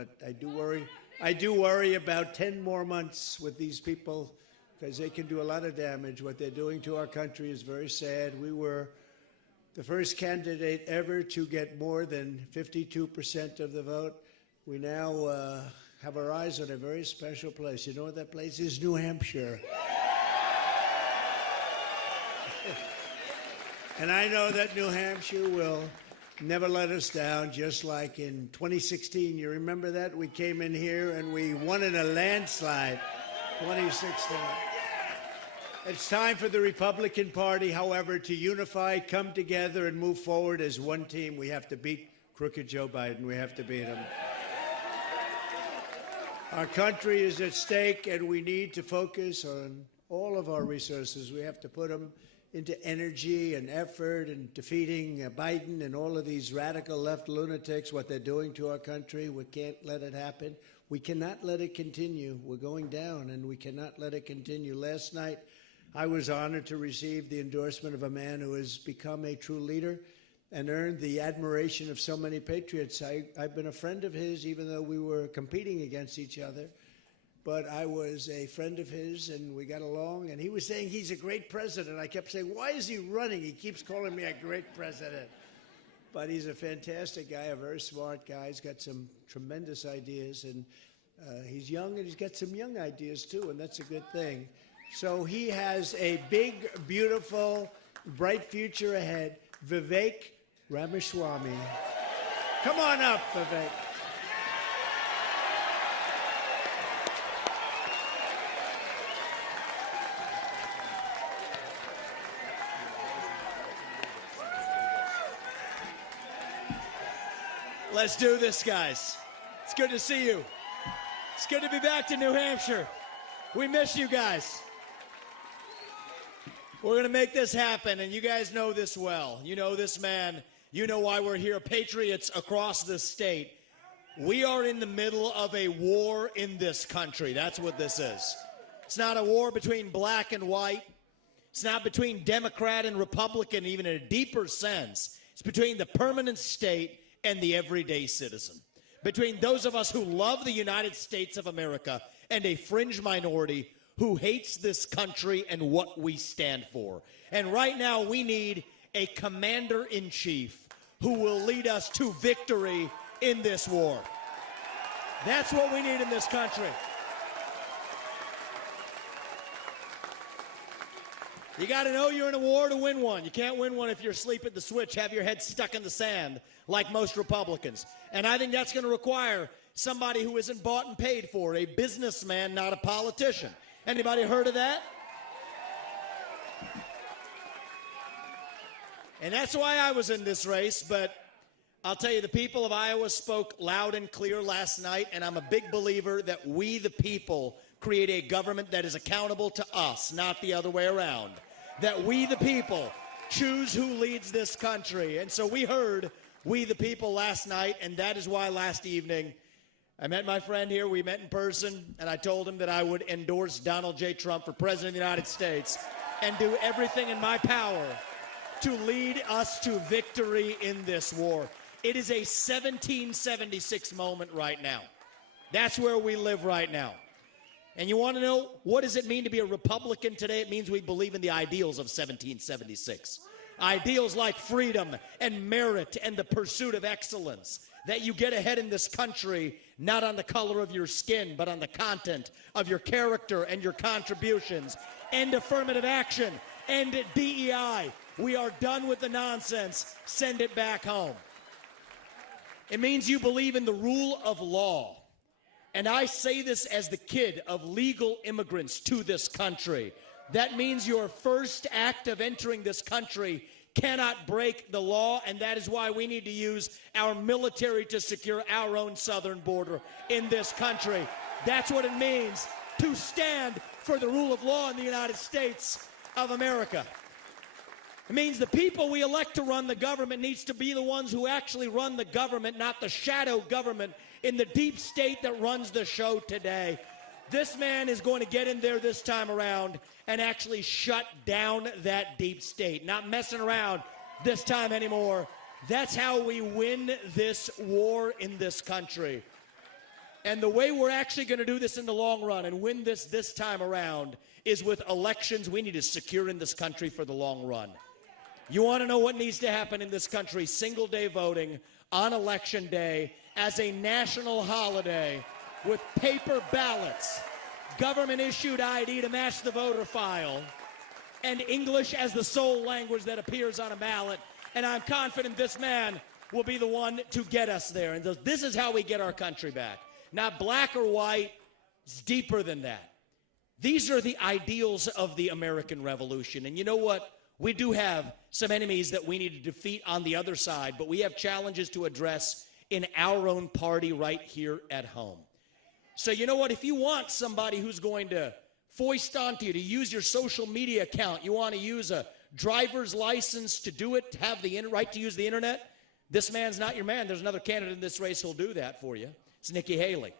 but I do worry about 10 more months with these people because they can do a lot of damage. What they're doing to our country is very sad. We were the first candidate ever to get more than 52% of the vote. We now have our eyes on a very special place. You know what that place is? New Hampshire. And I know that New Hampshire will never let us down, just like in 2016. You remember that? We came in here and we won in a landslide, 2016. It's time for the Republican Party, however, to unify, come together, and move forward as one team. We have to beat crooked Joe Biden. We have to beat him. Our country is at stake, and we need to focus on all of our resources. We have to put them into energy and effort and defeating Biden and all of these radical left lunatics, what they're doing to our country. We can't let it happen. We cannot let it continue. We're going down, and we cannot let it continue. Last night, I was honored to receive the endorsement of a man who has become a true leader and earned the admiration of so many patriots. I've been a friend of his, even though we were competing against each other. But I was a friend of his, and we got along, and he was saying he's a great president. I kept saying, why is he running? He keeps calling me a great president. But he's a fantastic guy, a very smart guy. He's got some tremendous ideas, and he's young, and he's got some young ideas, too, and that's a good thing. So he has a big, beautiful, bright future ahead. Vivek Ramaswamy. Come on up, Vivek. Let's do this, guys. It's good to see you. It's good to be back to New Hampshire. We miss you guys. We're going to make this happen, and you guys know this well. You know this man. You know why we're here. Patriots across the state. We are in the middle of a war in this country. That's what this is. It's not a war between black and white. It's not between Democrat and Republican, even in a deeper sense. It's between the permanent state and the everyday citizen. Between those of us who love the United States of America and a fringe minority who hates this country and what we stand for. And right now we need a commander-in-chief who will lead us to victory in this war. That's what we need in this country. You got to know you're in a war to win one. You can't win one if you're asleep at the switch, have your head stuck in the sand like most Republicans. And I think that's going to require somebody who isn't bought and paid for, a businessman, not a politician. Anybody heard of that? And that's why I was in this race, but I'll tell you, the people of Iowa spoke loud and clear last night, and I'm a big believer that we, the people, create a government that is accountable to us, not the other way around. That we, the people, choose who leads this country. And so we heard we, the people, last night, and that is why last evening I met my friend here. We met in person, and I told him that I would endorse Donald J. Trump for President of the United States and do everything in my power to lead us to victory in this war. It is a 1776 moment right now. That's where we live right now. And you want to know, what does it mean to be a Republican today? It means we believe in the ideals of 1776. Ideals like freedom and merit and the pursuit of excellence. That you get ahead in this country, not on the color of your skin, but on the content of your character and your contributions. End affirmative action. End DEI. We are done with the nonsense. Send it back home. It means you believe in the rule of law. And I say this as the kid of legal immigrants to this country. That means your first act of entering this country cannot break the law, and that is why we need to use our military to secure our own southern border in this country. That's what it means to stand for the rule of law in the United States of America. It means the people we elect to run the government needs to be the ones who actually run the government, not the shadow government in the deep state that runs the show today. This man is going to get in there this time around and actually shut down that deep state. Not messing around this time anymore. That's how we win this war in this country. And the way we're actually going to do this in the long run and win this time around is with elections we need to secure in this country for the long run. You want to know what needs to happen in this country? Single day voting on election day as a national holiday with paper ballots, government issued ID to match the voter file, and English as the sole language that appears on a ballot. And I'm confident this man will be the one to get us there. And this is how we get our country back. Not black or white, it's deeper than that. These are the ideals of the American Revolution. And you know what? We do have some enemies that we need to defeat on the other side, but we have challenges to address in our own party right here at home. So you know what? If you want somebody who's going to foist onto you to use your social media account, you want to use a driver's license to do it, to have the right to use the internet, this man's not your man. There's another candidate in this race who'll do that for you. It's Nikki Haley.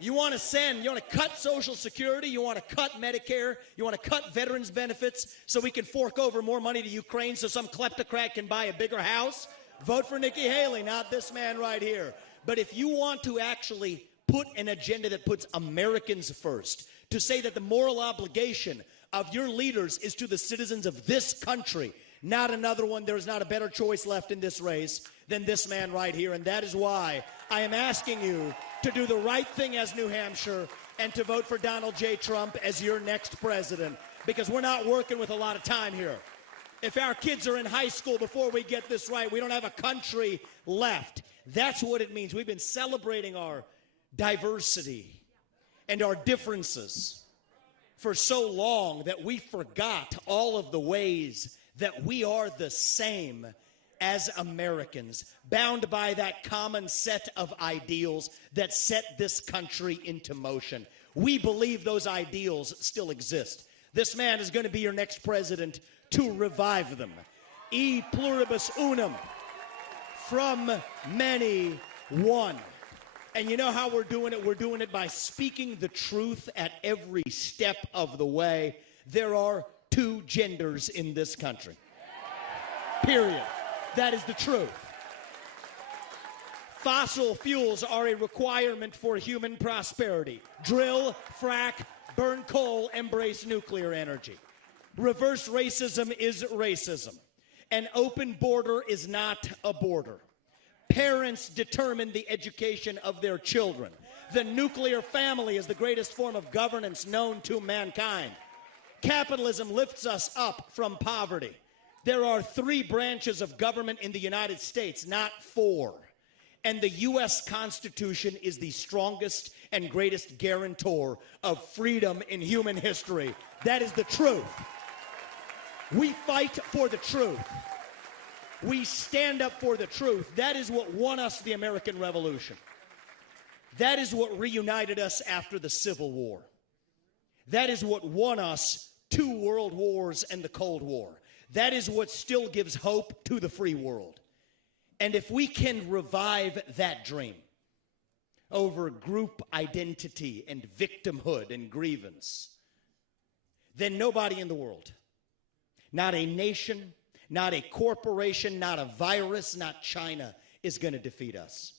You want to cut Social Security, you want to cut Medicare, you want to cut veterans benefits so we can fork over more money to Ukraine so some kleptocrat can buy a bigger house? Vote for Nikki Haley, not this man right here. But if you want to actually put an agenda that puts Americans first, to say that the moral obligation of your leaders is to the citizens of this country, not another one, there's not a better choice left in this race than this man right here. And that is why I am asking you to do the right thing as New Hampshire and to vote for Donald J. Trump as your next president, because we're not working with a lot of time here. If our kids are in high school before we get this right, we don't have a country left. That's what it means. We've been celebrating our diversity and our differences for so long that we forgot all of the ways that we are the same as Americans, bound by that common set of ideals that set this country into motion. We believe those ideals still exist. This man is going to be your next president to revive them. E pluribus unum, from many, one. And you know how we're doing it? We're doing it by speaking the truth at every step of the way. There are two genders in this country. Period. That is the truth. Fossil fuels are a requirement for human prosperity. Drill, frack, burn coal, embrace nuclear energy. Reverse racism is racism. An open border is not a border. Parents determine the education of their children. The nuclear family is the greatest form of governance known to mankind. Capitalism lifts us up from poverty. There are 3 branches of government in the United States, not 4. And the U.S. Constitution is the strongest and greatest guarantor of freedom in human history. That is the truth. We fight for the truth. We stand up for the truth. That is what won us the American Revolution. That is what reunited us after the Civil War. That is what won us 2 world wars and the Cold War. That is what still gives hope to the free world. And if we can revive that dream over group identity and victimhood and grievance, then nobody in the world, not a nation, not a corporation, not a virus, not China, is going to defeat us.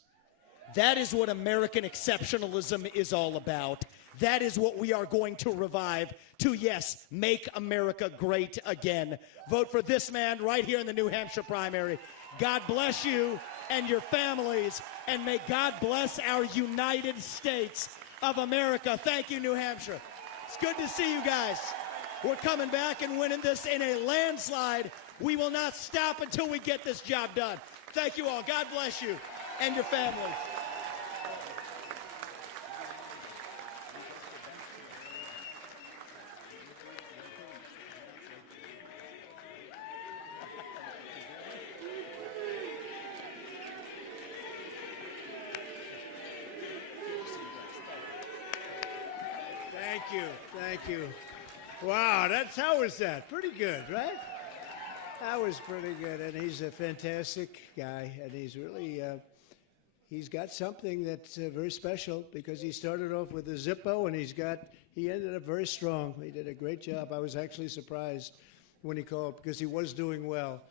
That is what American exceptionalism is all about. That is what we are going to revive to, yes, make America great again. Vote for this man right here in the New Hampshire primary. God bless you and your families, and may God bless our United States of America. Thank you, New Hampshire. It's good to see you guys. We're coming back and winning this in a landslide. We will not stop until we get this job done. Thank you all. God bless you and your families. Thank you. Wow, how was that? Pretty good, right? That was pretty good, and he's a fantastic guy, and he's really, he's got something that's very special because he started off with a Zippo, and he ended up very strong. He did a great job. I was actually surprised when he called because he was doing well.